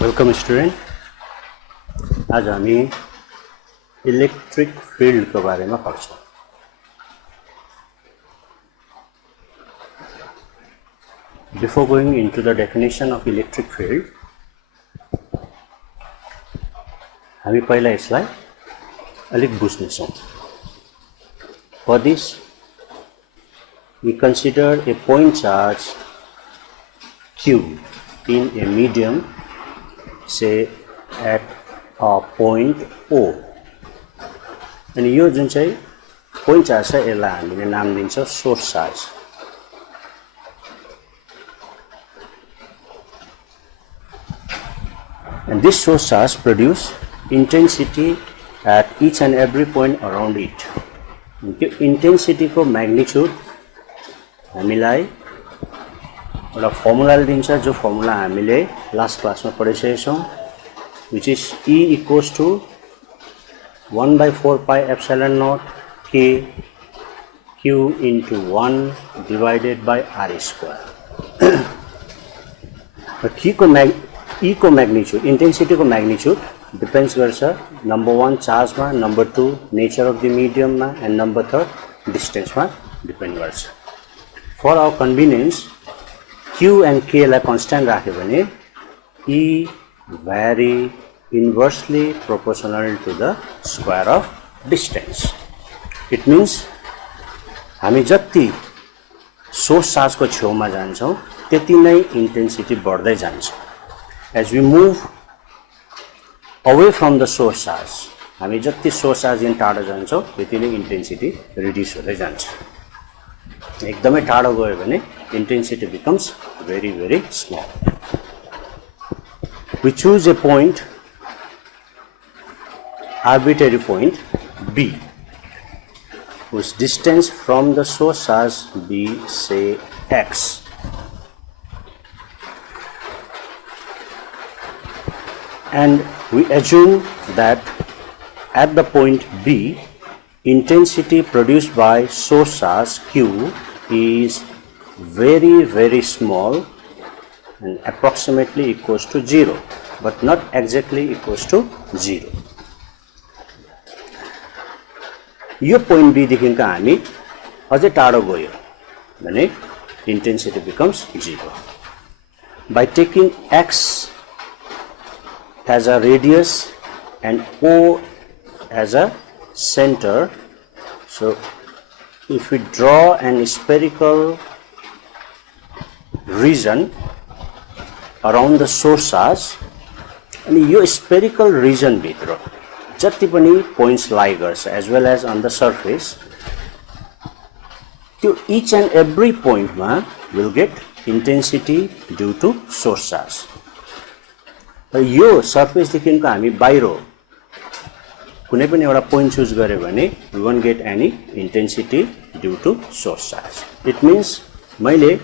Welcome student. आज हामी electric field को बारे में पढ्छौं। Before going into the definition of electric field, हामी पहिला यसलाई अलिक बुझ्नेछौं। For this, we consider a point charge Q in a medium, say at a point O. अनि यो जुन चाहिँ point charge छ यसलाई हामीले नाम दिन्छौं source charge। And this source charge produce intensity at each and every point around it. त्यो intensity को magnitude हामीलाई एउटा फर्मुला दिन्छ, जो फर्मुला हामीले लास्ट क्लास में पढिसकेका छौं, which is E equals to 1/4 pi epsilon naught K Q into 1 divided by R square। E को magnitude, intensity को magnitude depends गर्छ number 1 charge मा, number 2 nature of the medium मा, and number 3 distance मा depend गर्छ। For our convenience, Q and K लाई constant राख्यो भने E vary inversely proportional to the square of distance। It means हामी जति source charge को छेउमा जान्छौं त्यति नै intensity बढ्दै जान्छ। As we move away from the source charge, हामी जति source charge देखि टाढो जान्छौं त्यति नै intensity reduce हुँदै जान्छ। एकदमै टाढो गयो भने intensity becomes very very small। We choose a point, arbitrary point B, whose distance from the source charge be say x, and we assume that at the point B, intensity produced by source charge Q is very very small and approximately equals to 0, but not exactly equals to 0। यो point B देखिको हामी अझै टाढो गयो भने intensity becomes 0। By taking x as a radius and O as a center, so if we draw an spherical region around the source charge, अनि यो spherical region भित्र जति पनि points lie गर्छ as well as on the surface, त्यो each and every point मा will get intensity due to source charge। र यो surface देखिको हामी बाहिर कुनै पनि एउटा point choose गर्यो भने we won't get any intensity due to source charge। It means मैले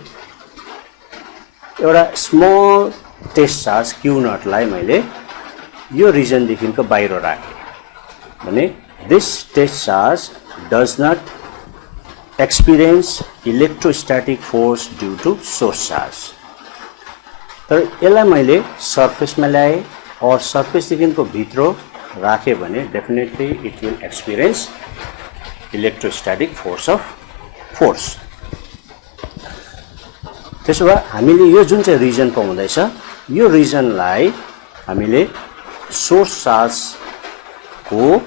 एउटा small test charge Q naught लाई मैले यो region देखिको बाहिर राखे भने this test charge does not experience electrostatic force due to source charge। तर यसलाई मैले surface मा ल्याए और surface देखिको भित्र राखे भने definitely it will experience electrostatic force। त्यसो भए हामीले यो जुन चाहिँ रिजन पाउँदैछ यो रिजनलाई हामीले सोर्स चार्ज को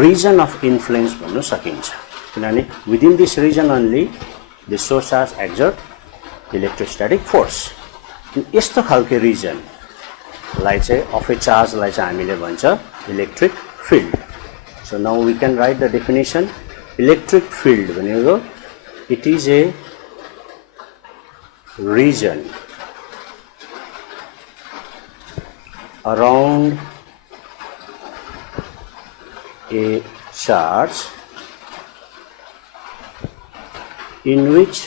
रिजन अफ इन्फ्लुएन्स भन्न सकिन्छ, किनभने within this region only the source charge exert electrostatic force. यस्तो खालको रिजन लाई चाहिँ अफ ए चार्ज लाई चाहिँ हामीले भन्छ electric field. So now we can write the definition. Electric field भनेको it is a region around a charge in which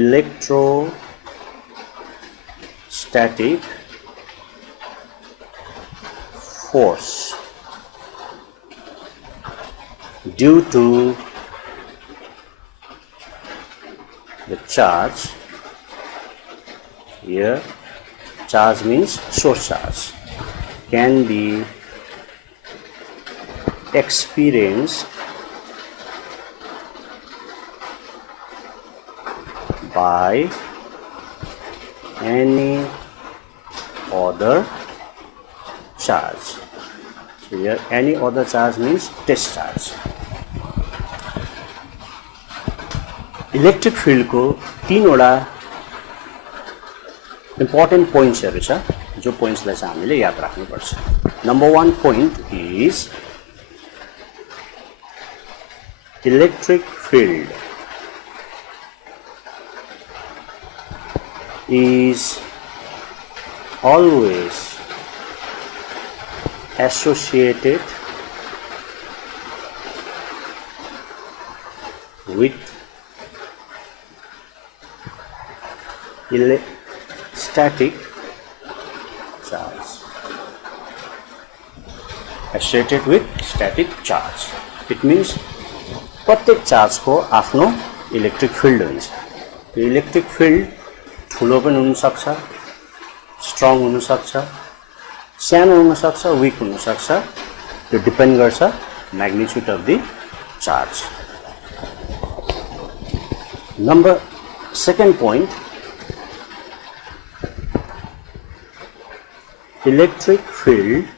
electrostatic force due to the charge Here charge means source charge can be experienced by any other charge. So here any other charge means test charge. Electric field को तीनवटा important पोइन्ट्सहरु छ जो पोइन्ट्सलाई चाहिँ हामीले याद राख्नुपर्छ. Number 1 point is electric field is always associated with static charge. Associated with static charge. It means प्रत्येक charge को आफ्नो इलेक्ट्रिक फिल्ड हुन्छ. यो इलेक्ट्रिक फिल्ड ठुलो पनि हुन सक्छ, स्ट्रङ हुन सक्छ, सानो हुन सक्छ, वीक हुन सक्छ. त्यो डिपेन्ड गर्छ magnitude of the charge. Number second point, electric field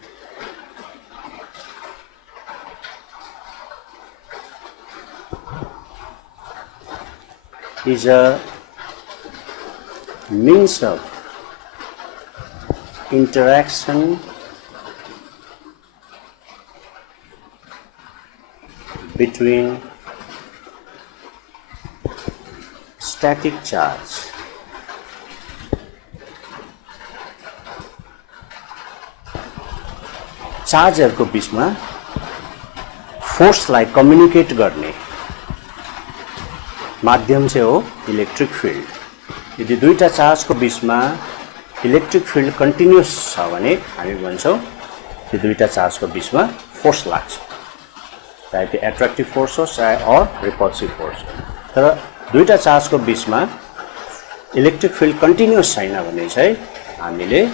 is a means of interaction between static charge चार्जहरुको बीचमा फोर्सलाई कम्युनिकेट गर्ने माध्यम चाहिँ हो इलेक्ट्रिक फिल्ड. यदि दुईटा चार्जको बीचमा इलेक्ट्रिक फिल्ड कन्टिन्युअस छ भने हामी भन्छौं त्यो दुईटा चार्जको बीचमा फोर्स लाग्छ, चाहे त्यो एट्र्याक्टिभ फोर्स होस् चाहे अर रिपल्सिभ फोर्स. तर दुईटा चार्जको बीचमा इलेक्ट्रिक फिल्ड कन्टिन्युअस छैन भने चाहिँ हामीले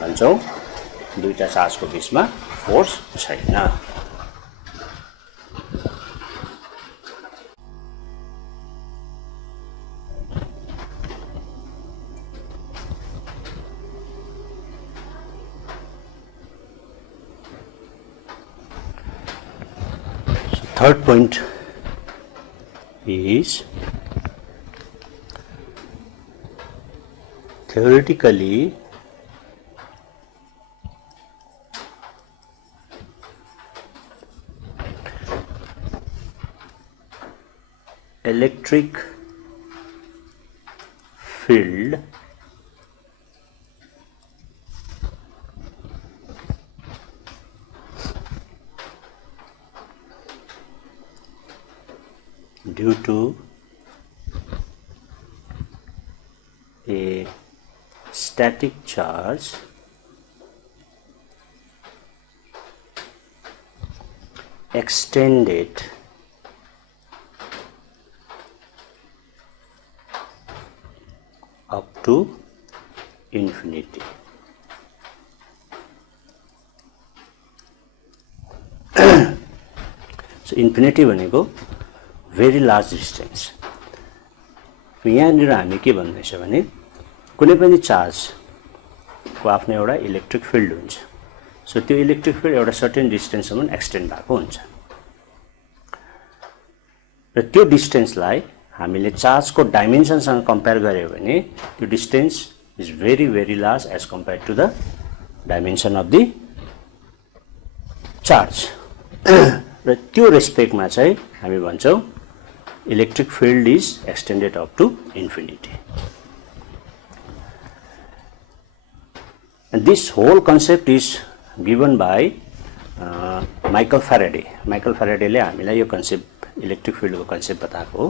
भन्छौं दुईटा चार्जको बीचमा फोर्स छैन. Third point is theoretically electric field due to a static charge extended up to infinity. So infinity भनेको very large distance. यहाँनिर हामी के भन्दैछ भने कुनै पनि चार्ज को आफ्नो एउटा इलेक्ट्रिक फिल्ड हुन्छ. सो त्यो इलेक्ट्रिक फिल्ड एउटा सर्टेन डिस्टेन्ससम्म एक्सटेन्ड भएको हुन्छ र त्यो डिस्टेन्सलाई हामीले चार्जको डाइमेन्सनसँग कम्पेयर गर्यो भने त्यो distance is very very large as compare to the dimension of the charge. र त्यो रेस्पेक्टमा चाहिँ हामी भन्छौं electric field is extended up to infinity. And this whole concept is given by Michael Faraday. Michael Faraday ले हामीलाई यो concept electric field को concept बताएको हो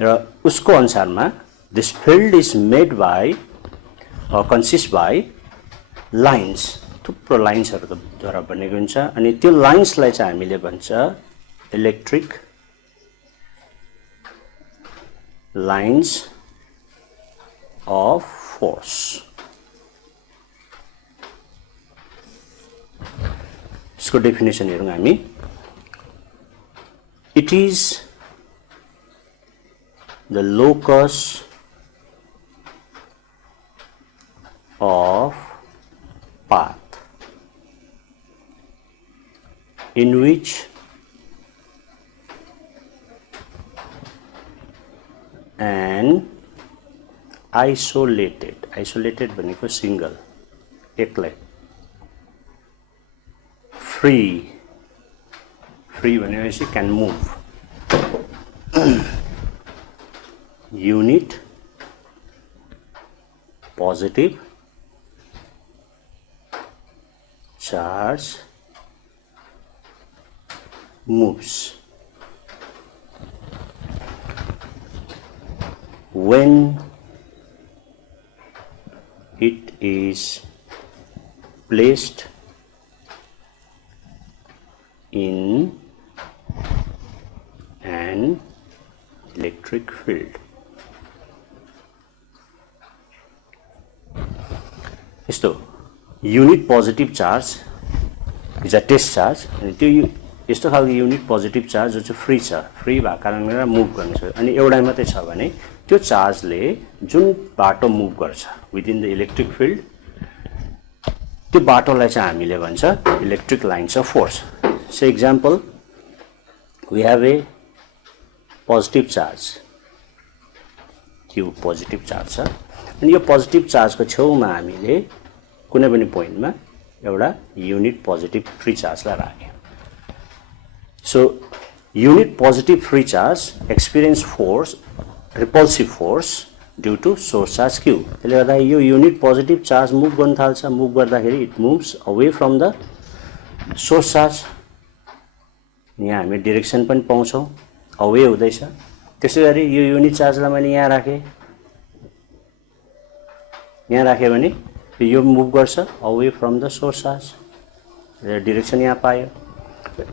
र उसको अनुसारमा this field is made by or consists by lines. थुप्रो लाइन्सहरुको द्वारा बनेको हुन्छ अनि त्यो लाइन्सलाई चाहिँ हामीले भन्छ इलेक्ट्रिक lines of force. इसको डेफिनेसन हेरौँ हामी. It is the locus of path in which an isolated भनेको सिंगल, एक्लै, free भनेपछि can move, unit positive charge moves when it is placed in an electric field. यस्तो unit positive charge is a test charge. अनि त्यो यस्तो खालको unit positive charge जो चाहिँ फ्री छ, फ्री भएको कारणले गर्दा मुभ गर्न सक्छ. अनि एउटै मात्रै छ भने त्यो चार्जले जुन बाटो मुभ गर्छ विदिन द इलेक्ट्रिक फिल्ड, त्यो बाटोलाई चाहिँ हामीले भन्छ electric lines of force. So example, we have a positive charge, त्यो पोजिटिभ चार्ज छ. अनि यो पोजिटिभ चार्जको छेउमा हामीले कुनै पनि पोइन्टमा एउटा युनिट पोजिटिभ फ्री चार्जलाई राख्यौँ. So unit positive free charge experience force, repulsive force due to source charge Q. त्यसले गर्दा यो युनिट पोजिटिभ चार्ज मुभ गर्न थाल्छ. मुभ गर्दाखेरि it moves away from the source charge. यहाँ हामी डिरेक्सन पनि पाउँछौँ, अवे हुँदैछ. त्यसै गरी यो युनिट चार्जलाई मैले यहाँ राखेँ, यहाँ राख्यो भने यो मुभ गर्छ away from the source charge, direction यहाँ पायो.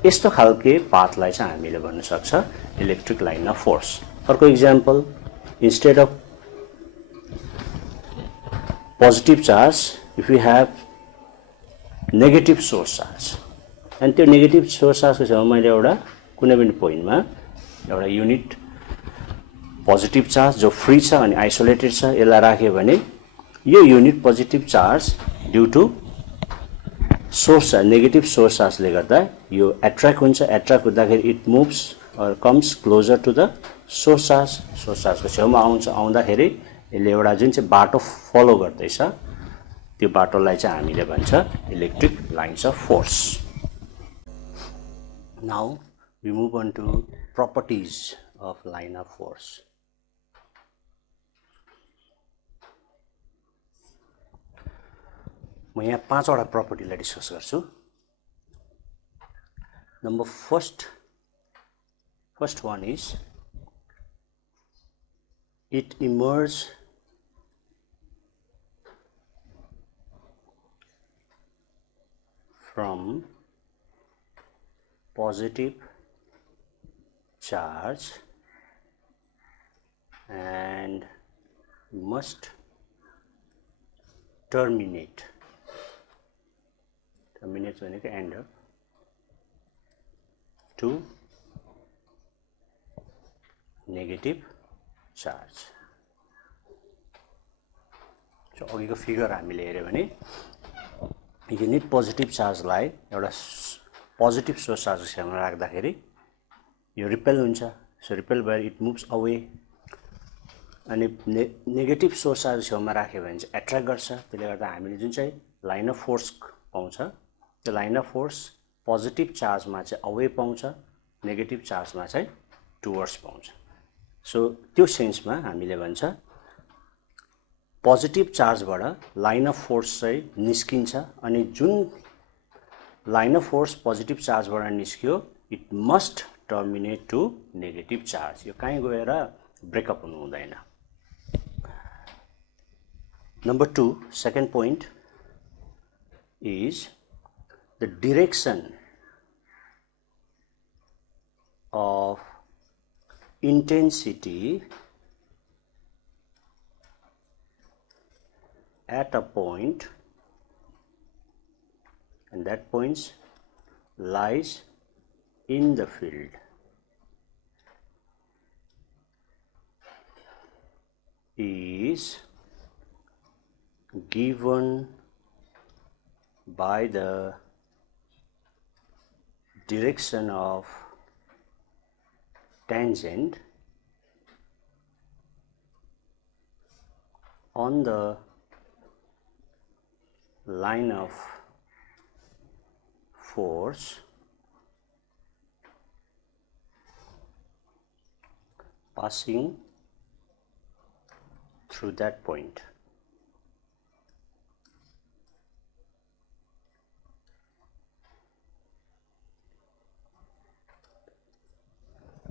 यस्तो खालके पाथलाई चाहिँ हामीले भन्न सक्छ इलेक्ट्रिक लाइन अफ फोर्स. अर्को example, instead of positive charge if you have negative source charge, अनि त्यो नेगेटिभ सोर्स चार्जको छेउमा मैले एउटा कुनै पनि पोइन्टमा एउटा युनिट पोजिटिभ चार्ज जो फ्री छ अनि आइसोलेटेड छ यसलाई राख्यो भने यो unit positive charge due to source charge, negative source चार्जले गर्दा यो एट्र्याक्ट हुन्छ. एट्र्याक्ट हुँदाखेरि it moves or comes closer to the source charge. Source चार्जको छेउमा आउँछ. आउँदाखेरि यसले एउटा जुन चाहिँ बाटो फलो गर्दैछ त्यो बाटोलाई चाहिँ हामीले भन्छ electric lines of force. Now we move on to properties of line of force. म यहाँ 5 वटा प्रपर्टीलाई डिस्कस गर्छु. Number first one is it emerge from positive charge and must terminate भनेको end up to negative charge. So अघिको figure हामीले हेर्यो भने युनिट पोजिटिभ चार्जलाई एउटा पोजिटिभ सोर्स चार्जको छेउमा राख्दाखेरि यो रिपेल हुन्छ. सो रिपेल भएर इट मुभ्स अवे. अनि नेगेटिभ सोर्स चार्ज छेउमा राख्यो भने चाहिँ एट्र्याक्ट गर्छ. त्यसले गर्दा हामीले जुन चाहिँ लाइन अफ फोर्स पाउँछ त्यो लाइन अफ फोर्स पोजिटिभ चार्जमा चाहिँ अवे पाउँछ, नेगेटिभ चार्जमा चाहिँ टुवर्ड्स पाउँछ. सो त्यो सेन्समा हामीले भन्छ पोजिटिभ चार्जबाट लाइन अफ फोर्स चाहिँ निस्किन्छ. अनि जुन लाइन अफ फोर्स पोजिटिभ चार्जबाट निस्कियो it must terminate to negative charge. यो कहीँ गएर ब्रेकअप हुनु हुँदैन. Number 2, second point is the direction of intensity at a point, and that point lies in the field, is given by the direction of tangent on the line of force passing through that point.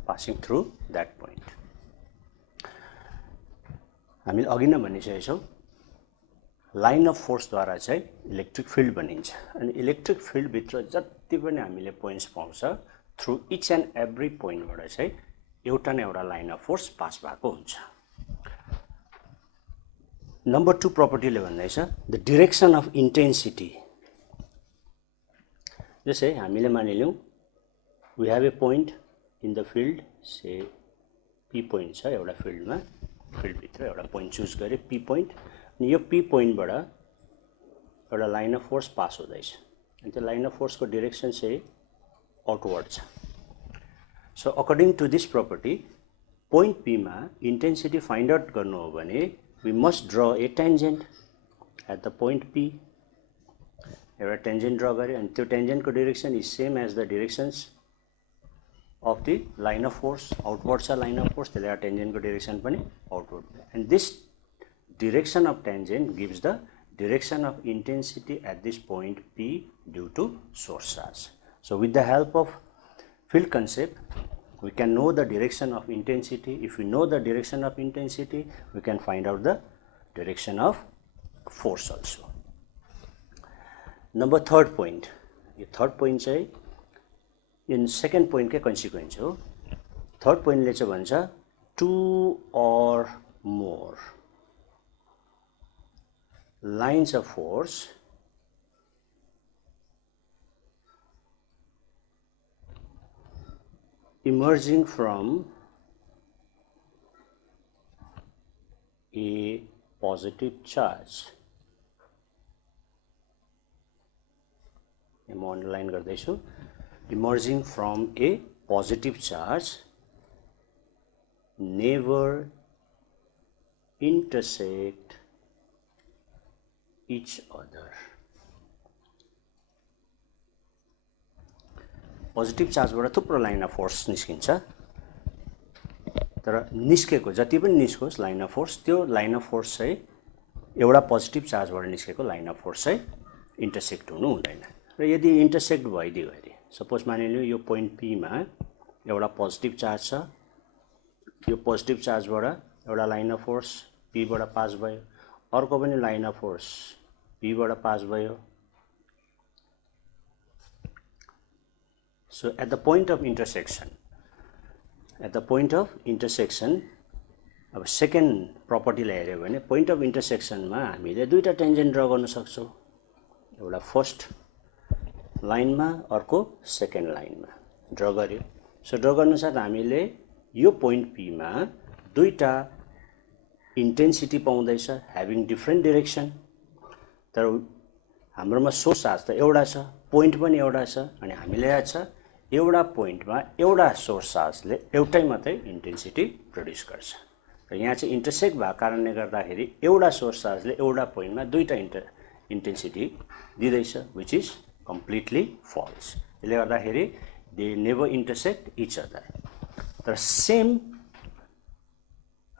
Passing through that point. हामीले अघि नै भनिसकेका छौं, line of force द्वारा चाहिँ electric field बनिन्छ अनि electric field भित्र जति पनि हामीले पोइन्ट्स पाउँछ थ्रु इच एन्ड एभ्री पोइन्टबाट चाहिँ एउटा न एउटा लाइन अफ फोर्स पास भएको हुन्छ। नम्बर 2 प्रोपर्टीले भन्दैछ द डिरेक्सन अफ इन्टेन्सिटी। जस्तै हामीले मानिलियौं we have a point in the field, say P point छ एउटा फिल्डमा, फिल्ड भित्र एउटा पोइन्ट चुज गरे पी पोइन्ट, अनि यो पी पोइन्टबाट एउटा लाइन अफ फोर्स पास हुँदैछ अनि त्यो लाइन अफ फोर्सको डिरेक्सन चाहिँ आउटवर्ड छ। So according to this property point P मा इन्टेन्सिटी फाइन्ड आउट गर्नु हो भने we must draw a tangent at the point P. एउटा टेन्जेन्ट ड्र गरे अनि त्यो टेन्जेन्टको direction is same as the directions of the line of force, outward sa line of force, त्यसले tangent को direction पनि outward, and this direction of tangent gives the direction of intensity at this point P due to source charge. So with the help of field concept we can know the direction of intensity. If we know the direction of intensity we can find out the direction of force also. Number 3rd point, यो 3rd point चाहिँ in second पोइन्टकै consequence हो। 3rd पोइन्टले चाहिँ भन्छ 2 or more lines of force emerging from a positive charge, म underline गर्दैछु, emerging from a positive charge never intersect each other. Positive चार्जबाट थुप्रो line of force निस्किन्छ, तर निस्केको जति पनि निस्कोस् लाइन अफ फोर्स, त्यो लाइन अफ फोर्स चाहिँ एउटा पोजिटिभ चार्जबाट निस्केको लाइन अफ फोर्स चाहिँ इन्टरसेक्ट हुनु हुँदैन। र यदि इन्टरसेक्ट भइदियो भने सपोज मानिलियो यो पोइन्ट पी मा एउटा पोजिटिभ चार्ज छ, यो पोजिटिभ चार्जबाट एउटा लाइन अफ फोर्स पी बाट पास भयो, अर्को पनि लाइन अफ फोर्स पी बाट पास भयो। So at the point of intersection, अब सेकेन्ड प्रोपर्टीलाई हेर्यो भने पोइन्ट अफ इन्टरसेक्सनमा हामीले दुईटा टेन्जेन्ट ड्र गर्न सक्छौं, एउटा फर्स्ट लाइनमा अर्को सेकेन्ड लाइनमा ड्र गर्यो। सो ड्र गर्नुसाथ हामीले यो पोइन्ट पी मा दुईटा इन्टेन्सिटी पाउँदैछ ह्याभिङ डिफरेन्ट डिरेक्सन, तर हाम्रोमा सोर्स चार्ज त एउटा छ, पोइन्ट पनि एउटा छ, अनि हामीले याद छ एउटा पोइन्टमा एउटा सोर्स चार्जले एउटै मात्रै इन्टेन्सिटी प्रोड्युस गर्छ, र यहाँ चाहिँ इन्टरसेक्ट भएको कारणले गर्दाखेरि एउटा सोर्स चार्जले एउटा पोइन्टमा दुईटा इन्टेन्सिटी दिँदैछ, विच इज कम्प्लिटली फल्स। यसले गर्दाखेरि they never intersect each other. तर सेम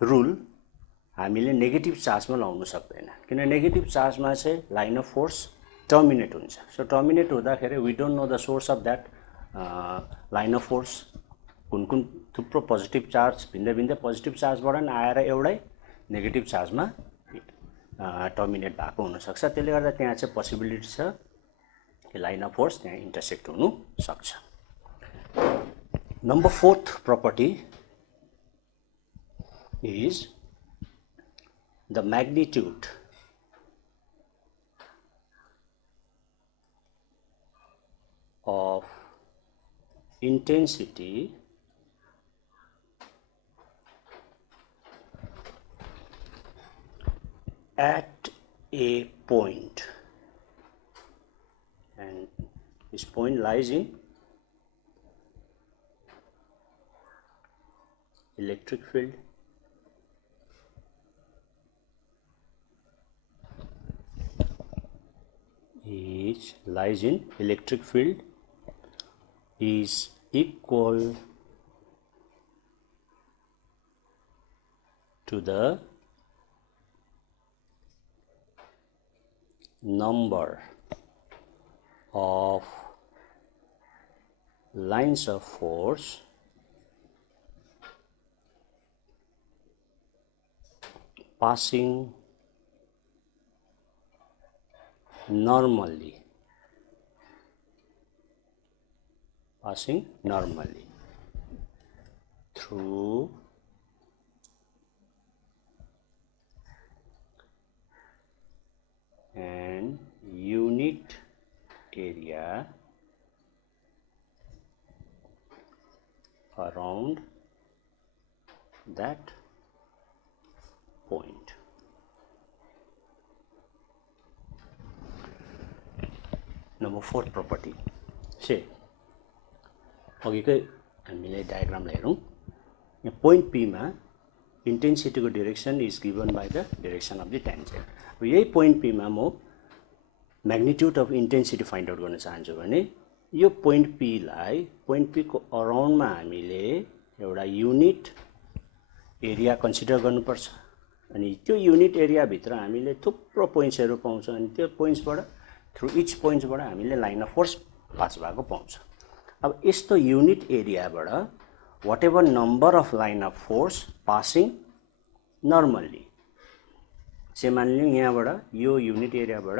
रुल हामीले नेगेटिभ चार्जमा लाउन सक्दैन, किन नेगेटिभ चार्जमा चाहिँ लाइन अफ फोर्स टर्मिनेट हुन्छ। सो टर्मिनेट हुँदाखेरि we don't know the source of that line of force, कुन कुन थुप्रो पोजिटिभ चार्ज भिन्दै भिन्दै पोजिटिभ चार्जबाट नि आएर एउटै नेगेटिभ चार्जमा टर्मिनेट भएको हुनसक्छ। त्यसले गर्दा त्यहाँ चाहिँ पोसिबिलिटी छ कि लाइन अफ फोर्स त्यहाँ इन्टरसेक्ट हुनु सक्छ। Number 4th property is the magnitude of intensity at a point, and this point lies in electric field lies in electric field is equal to the number of lines of force passing normally through an unit area around that point. Number 4 property. Say, अघिकै हामीले डायग्रामलाई हेरौँ. यहाँ point P मा इन्टेन्सिटीको direction is given by the direction of the tangent. अब यही point P मा म magnitude of intensity find out गर्न चाहन्छु भने यो पोइन्ट पी लाई पोइन्ट पी को अराउन्डमा हामीले एउटा युनिट एरिया कन्सिडर गर्नुपर्छ. अनि त्यो युनिट एरिया भित्र हामीले थुप्रो पोइन्ट्सहरु पाउँछ. अनि त्यो पोइन्ट्सबाट थ्रु इच पोइन्ट्सबाट हामीले लाइन अफ फोर्स पास भएको पाउँछ. अब यस्तो युनिट एरियाबाट whatever number of line of force passing normally, say मानिलिउँ यहाँबाट यो युनिट एरियाबाट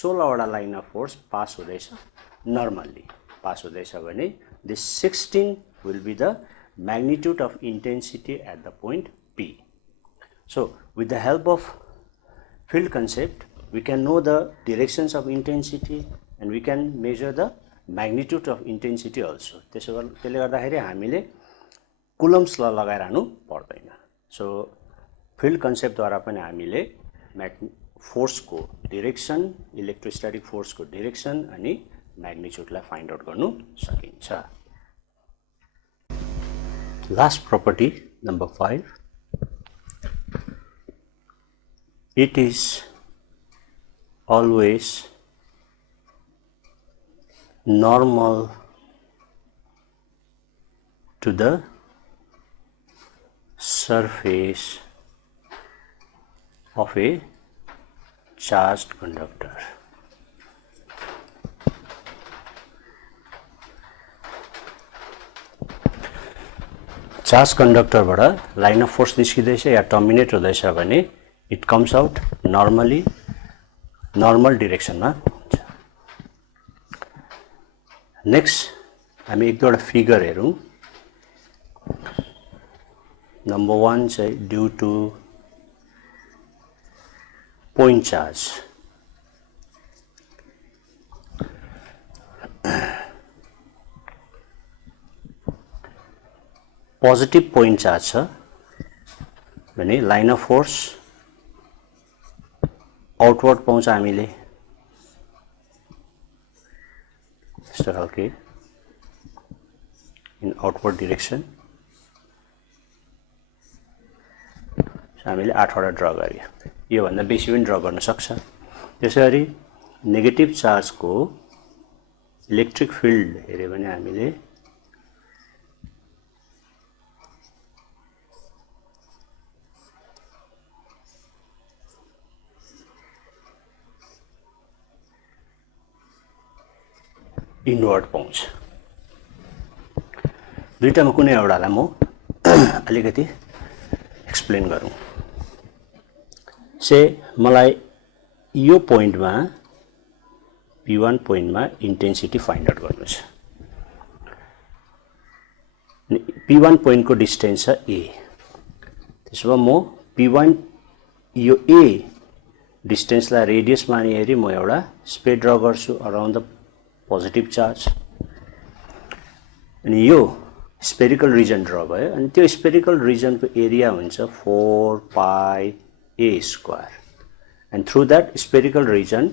16 वटा लाइन अफ फोर्स पास हुँदैछ नर्मल्ली पास हुँदैछ भने this 16 will be the magnitude of intensity at the point P. So with the help of field concept we can know the directions of intensity and we can measure the magnitude of intensity also. त्यसले गर्दाखेरि हामीले coulombs ल लगाइरहनु पर्दैन. So field concept द्वारा पनि हामीले force को direction, electrostatic force को डिरेक्सन अनि मैग्निट्यूडलाई फाइन्ड आउट गर्नु सकिन्छ. Last property number 5, it is always normal to the surface of a charged conductor. Charge कन्डक्टरबाट लाइन अफ फोर्स निस्किँदैछ या टर्मिनेट हुँदैछ भने it comes out normally normal डिरेक्सनमा हुन्छ. नेक्स्ट हामी एक दुईवटा फिगर हेरौँ. नंबर 1 चाहिँ due to point charge. Positive point charge छ भने लाइन अफ फोर्स आउटवर्ड पाउँछ हामीले यस्तो खालके इन आउटवर्ड डिरेक्सन. हामीले 8 वटा ड्रा गरे. यो भन्दा बेसी पनि ड्रा गर्न सक्छ. त्यसैगरी नेगेटिभ चार्ज को इलेक्ट्रिक फिल्ड हेर्यो भने हामीले इनवर्ड पाउँछ. दुईटामा कुनै एउटालाई म अलिकति एक्सप्लेन गरौँ. से मलाई यो पोइन्टमा P1 पोइन्टमा इन्टेन्सिटी फाइन्ड आउट गर्नु छ. P1 पोइन्टको डिस्टेन्स छ A. त्यसो भए म P1 यो A डिस्टेन्सलाई रेडियस मानि हेरी म एउटा स्पेड ड्रा गर्छु अराउन्ड द पोजिटिभ चार्ज. अनि यो स्पेरिकल रिजन ड्र भयो अनि त्यो स्पेरिकल रिजनको एरिया हुन्छ 4 पाई a square and through that spherical region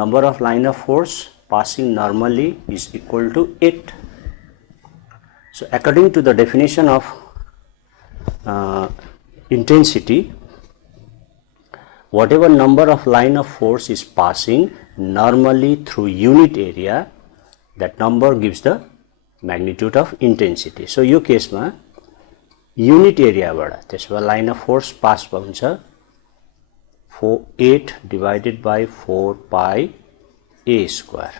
number of line of force passing normally is equal to 8. So according to the definition of intensity, whatever number of line of force is passing normally through unit area, that number gives the magnitude of intensity. So यो केसमा unit एरियाबाट त्यसमा line of force pass हुन्छ 8 divided by 4 pi a square.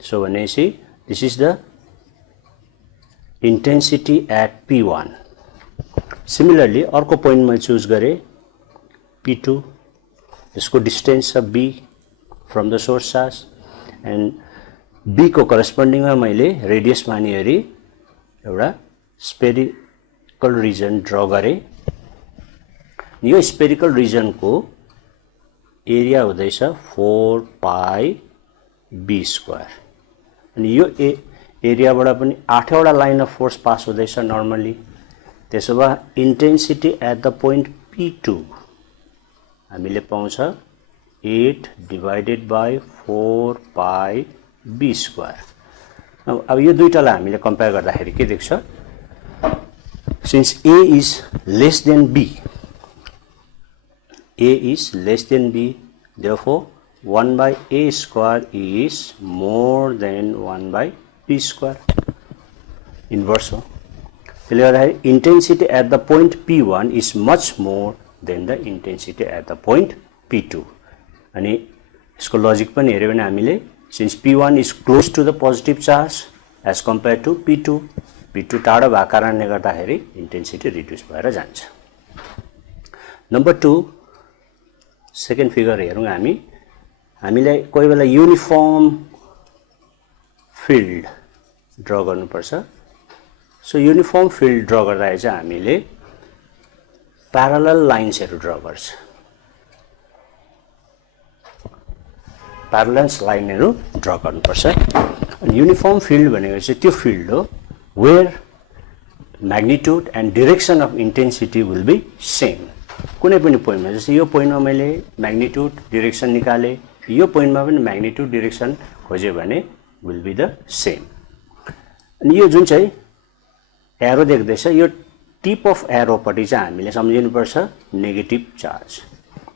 So भनेपछि this is the intensity at P1. Similarly अर्को point मैले choose गरे P2, यसको distance छ B from the source charge and B को corresponding मा मैले रेडियस मानिहरी एउटा स्पेरिकल रिजन ड्र गरे. यो स्पेरिकल रिजन को एरिया हुँदैछ 4 पाई b स्क्वायर अनि यो एरियाबाट पनि 8 वटा लाइन अफ फोर्स पास हुँदैछ नर्मली. त्यसो भए intensity at the point P2 हामीले पाउँछ 8 divided by 4 pi b square. अब यो दुईटालाई हामीले कम्पेयर गर्दाखेरि के देख्छ, since A is less than B, A is less than B, therefore 1 by A square is more than 1 by B square. Inverse हो. त्यसले गर्दाखेरि intensity at the point P1 is much more than the intensity at the point P2. अनि यसको logic पनि हेर्यो भने हामीले since P1 is close to the positive charge as compared to P2, P2 टाढो भएको कारणले गर्दाखेरि intensity reduce भएर जान्छ. नम्बर 2 सेकेन्ड फिगर हेरौँ हामीलाई कोही बेला युनिफर्म फिल्ड ड्र गर्नुपर्छ. सो युनिफर्म फिल्ड ड्र गर्दा चाहिँ हामीले प्यारलल लाइन्सहरु ड्र गर्छ. प्यारलल लाइनहरु ड्र गर्नुपर्छ. अनि युनिफर्म फिल्ड भनेको चाहिँ त्यो फिल्ड हो where magnitude and direction of intensity will be same. कुनै पनि पोइन्टमा जस्तै यो पोइन्टमा मैले म्याग्निट्युड डाइरेक्सन निकाले, यो पोइन्टमा पनि म्याग्निट्युड डाइरेक्सन खोजे भने विल बी द सेम. अनि यो जुन चाहिँ एरो देख्दैछ यो टिप अफ एरोपट्टि चाहिँ हामीले सम्झिनुपर्छ नेगेटिभ चार्ज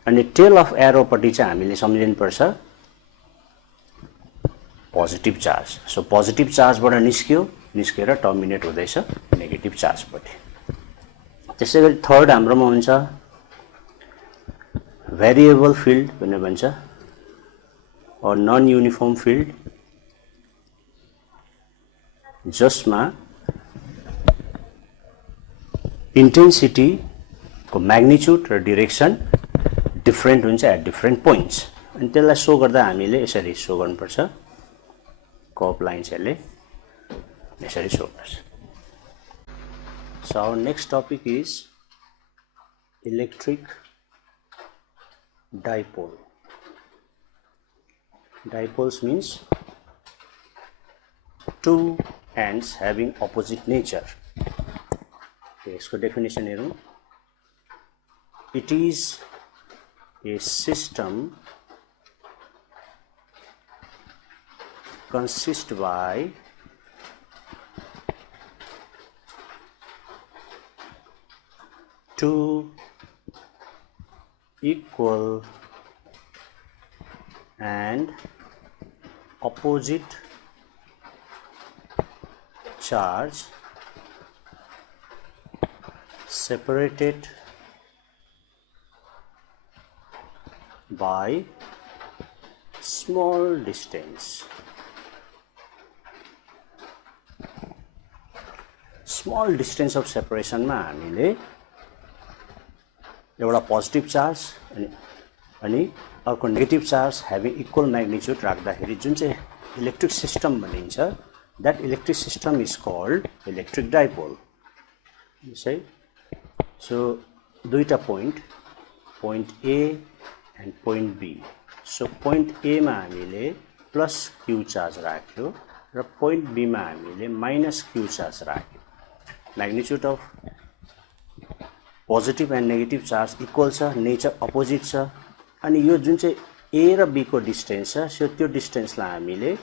अनि टेल अफ एरोपट्टि चाहिँ हामीले सम्झिनुपर्छ पोजिटिभ चार्ज. सो पोजिटिभ चार्जबाट निस्केर टर्मिनेट हुँदैछ नेगेटिभ चार्जपट्टि. त्यसैगरी थर्ड हाम्रोमा हुन्छ भेरिएबल फिल्ड भनेर भन्छ और नन युनिफर्म फिल्ड, जसमा इन्टेन्सिटी को म्याग्निट्युड र डाइरेक्सन डिफरेन्ट हुन्छ एट डिफरेन्ट पोइन्ट्स. अनि त्यसलाई शो गर्दा हामीले यसरी शो गर्नुपर्छ. कर्भ लाइन्सहरुले यसरी शो गर्छ. So our next topic is electric dipole. Dipoles means two ends having opposite nature. इसको definition हेरौं. It is a system consist by two equal and opposite charge separated by small distance. Small distance of separation मा हामीले एउटा positive charge अनि अर्को negative charge having equal magnitude राख्दाखेरि जुन चाहिँ इलेक्ट्रिक सिस्टम बनिन्छ, that electric system is called electric dipole. है. सो दुईटा point A and point B. So point A मा हामीले प्लस क्यू चार्ज राख्यो र पोइन्ट बी मा हामीले माइनस क्यू चार्ज राख्यौं magnitude of positive and negative charge equal छ नेचर अपोजिट छ अनि यो जुन चाहिँ ए र बी को डिस्टेन्स छ सो त्यो डिस्टेन्सलाई हामीले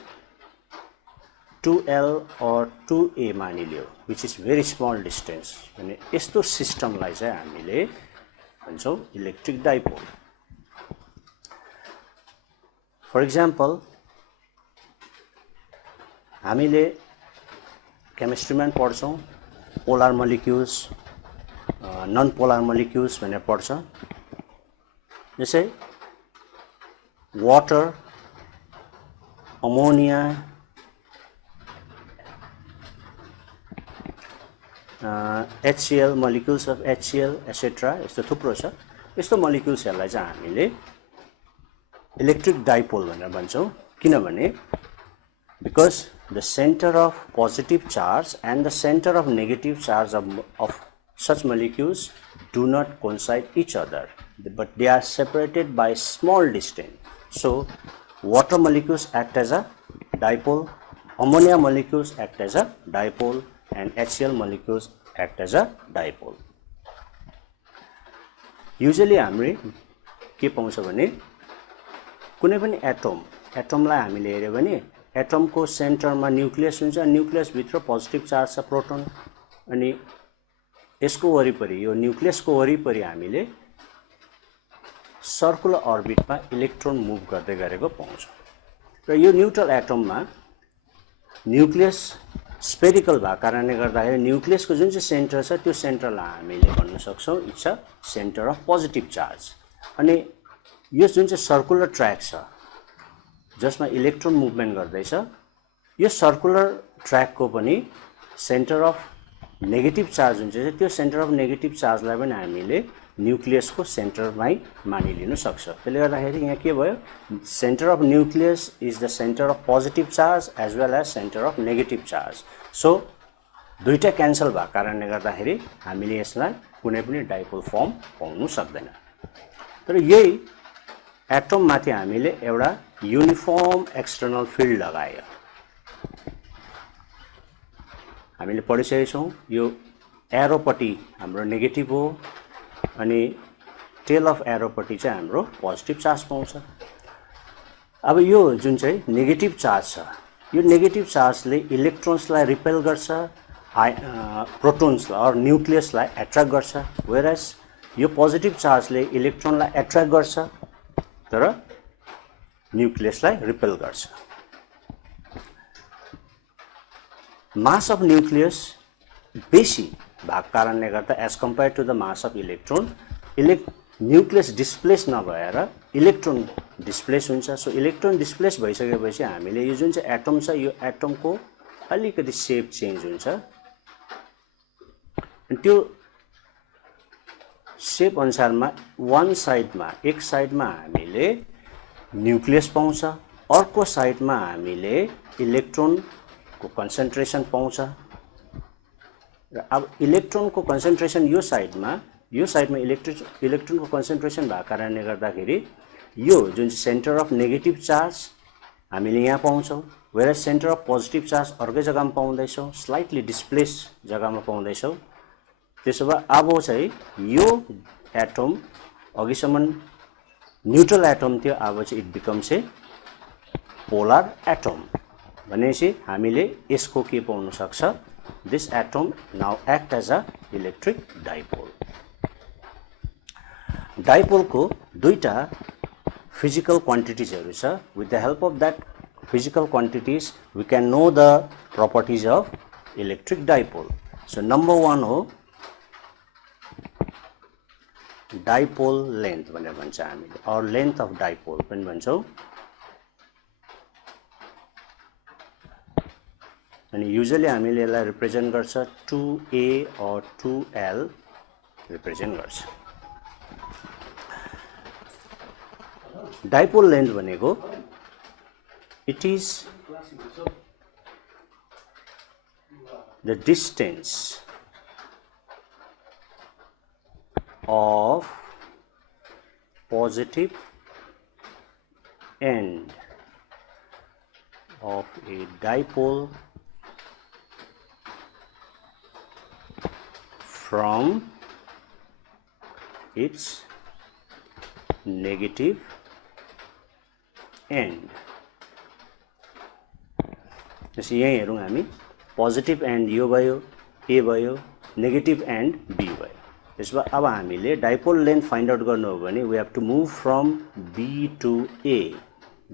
2l or 2a मानिलियो which is very small distance भने यस्तो सिस्टमलाई चाहिँ हामीले भन्छौं इलेक्ट्रिक डाइपोल फर एक्जाम्पल हामीले केमिस्ट्रीमा पढ्छौं polar molecules non polar molecules भनेर पढ्छ जस्तै water ammonia HCl molecules of HCl etc यस्तो थुप्रो छ यस्तो मोलिक्युल्सहरुलाई चाहिँ हामीले इलेक्ट्रिक डाइपोल भनेर भन्छौं किनभने because the center of positive charge and the center of negative charge of such molecules do not coincide each other but they are separated by small distance so water molecules act as a dipole ammonia molecules act as a dipole and HCl molecules act as a dipole. Usually हामीले के पाउँछ भने कुनै पनि एटमलाई हामीले हेर्यो भने एटमको सेन्टरमा न्यूक्लियस हुन्छ न्यूक्लियस भित्र पोजिटिभ चार्ज छ प्रोटोन अनि यसको वरिपरि यो न्यूक्लियसको वरिपरि हामीले सर्कुलर अर्बिटमा इलेक्ट्रोन मुभ गर्दै गरेको पाउँछौं र यो न्यूट्रल एटममा न्यूक्लियस स्फेरिकल भएको कारणले गर्दाखेरि न्यूक्लियसको जुन चाहिँ सेन्टर छ त्यो सेन्टरलाई हामीले भन्न सक्छौं it's a centre of positive charge अनि यो जुन चाहिँ सर्कुलर ट्र्याक छ जसमा इलेक्ट्रोन मुभमेन्ट गर्दैछ यो सर्कुलर ट्र्याकको पनि सेन्टर अफ नेगेटिभ चार्ज हुन्छ त्यो सेन्टर अफ नेगेटिभ चार्जलाई पनि हामीले न्यूक्लियसको सेन्टरमै मानिलिन सक्छ त्यसले गर्दाखेरि यहाँ के भयो centre of nucleus is the centre of positive charge as well as centre of negative charge so दुईटा क्यान्सल भएको कारणले गर्दाखेरि हामीले यसलाई कुनै पनि डाइपोल फर्म पाउनु सक्दैन तर यही एटम माथि हामीले एउटा युनिफर्म एक्सटर्नल फिल्ड लगायो हामीले पढिसकेका छौं यो एरोपट्टि हाम्रो नेगेटिभ हो अनि टेल अफ एरोपट्टि चाहिँ हाम्रो पोजिटिभ चार्ज पाउँछ अब यो जुन चाहिँ नेगेटिभ चार्ज छ यो नेगेटिभ चार्जले इलेक्ट्रोन्सलाई रिपेल गर्छ प्रोटोन्सलाई अर न्यूक्लियसलाई एट्र्याक्ट गर्छ वेयरएज यो पोजिटिभ चार्जले इलेक्ट्रोनलाई एट्र्याक्ट गर्छ तर न्यूक्लियसलाई रिपेल गर्छ मास अफ न्यूक्लियस बेसी भएको कारणले गर्दा as compare to the mass of electron nucleus displace नभएर इलेक्ट्रोन डिस्प्लेस हुन्छ सो इलेक्ट्रोन डिस्प्लेस भइसकेपछि हामीले यो जुन चाहिँ एटम छ यो एटमको अलिकति शेप चेन्ज हुन्छ अनि त्यो शेप अनुसारमा एक साइडमा हामीले न्यूक्लियस पाउँछ अर्को साइडमा हामीले इलेक्ट्रोनको कन्सन्ट्रेसन पाउँछ र अब इलेक्ट्रोनको कन्सन्ट्रेसन यो साइडमा इलेक्ट्रोनको कन्सन्ट्रेसन भएको कारणले गर्दाखेरि यो जुन चाहिँ सेन्टर अफ नेगेटिभ चार्ज हामीले यहाँ पाउँछौं where centre of positive charge अर्कै जग्गामा पाउँदैछौं स्लाइटली डिस्प्लेस जग्गामा पाउँदैछौं त्यसो भए अब चाहिँ यो एटम अघिसम्म न्यूट्रल एटम थियो अब चाहिँ it becomes a polar atom भनेपछि हामीले यसको के पाउन सक्छ this atom now act as a electric dipole डाइपोलको दुईटा फिजिकल क्वान्टिटिजहरु छ with the help of that physical quantities we can know the properties of electric dipole so number 1 हो डाइपोल लेन्थ भनेर भन्छ हामीले और लेन्थ अफ डाइपोल पनि भन्छौं अनि युजुअली हामीले यसलाई रिप्रेजेन्ट गर्छ 2a or 2l रिप्रेजेन्ट गर्छ डाइपोल लेन्थ भनेको it is the distance of positive and of a dipole from its negative end. जैसे यही हेरौँ हामी पोजिटिभ एन्ड यो भयो, ए भयो, नेगेटिभ एन्ड बी भयो। त्यसो भए अब हामीले डाइपोल लेन्थ फाइन्ड आउट गर्नु हो भने we have to move from B to A.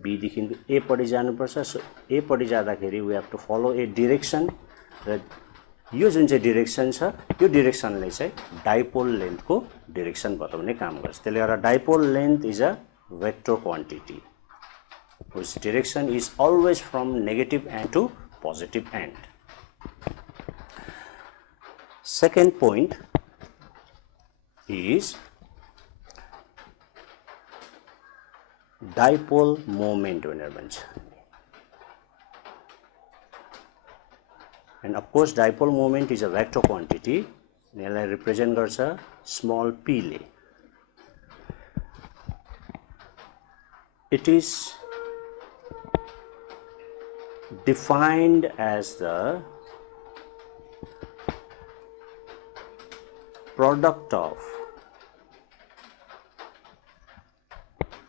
B देखि ए पट्टि जानुपर्छ। सो ए पट्टि जाँदाखेरि we have to follow a direction, र यो जुन चाहिँ डिरेक्सन छ यो डिरेक्सनले चाहिँ डाइपोल लेन्थको डिरेक्सन बताउने काम गर्छ। त्यसले गर्दा dipole length is a vector quantity whose direction is always from negative end to positive end. Second point is dipole moment भनेर भन्छ। And of course dipole moment is a vector quantity, यसलाई represent गर्छ small p ले। It is defined as the product of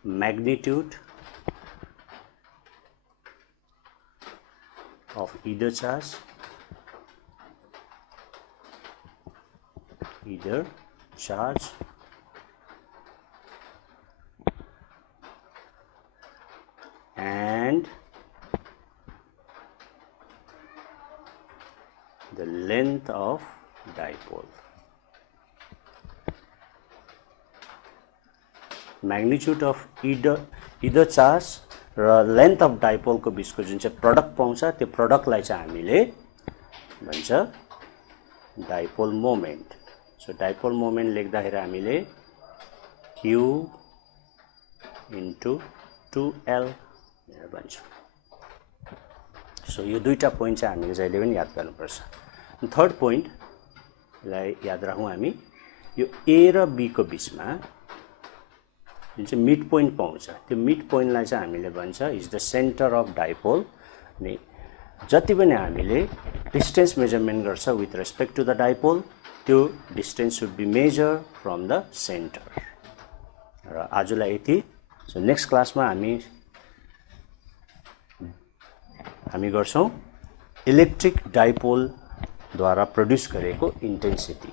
magnitude of either charge and the length of dipole. Magnitude of either charge र length of dipole को बीचको जुन चाहिँ product पाउँछ त्यो प्रोडक्टलाई चाहिँ हामीले भन्छ dipole moment. So dipole moment लेख्दाखेरि हामीले Q into 2L भनेर भन्छौँ। सो यो दुईटा पोइन्ट चाहिँ हामीले जहिले पनि याद गर्नुपर्छ। थर्ड पोइन्टलाई याद राखौँ हामी, यो ए र बी को बीचमा जुन चाहिँ मिड पोइन्ट पाउँछ त्यो मिड पोइन्टलाई चाहिँ हामीले भन्छ is the centre of dipole. अनि जति पनि हामीले डिस्टेन्स मेजरमेन्ट गर्छ with respect to the dipole त्यो distance should be measure from the centre. र आजलाई यति। सो नेक्स्ट क्लासमा हामी गर्छौँ इलेक्ट्रिक डाइपोलद्वारा प्रड्युस गरेको इन्टेन्सिटी।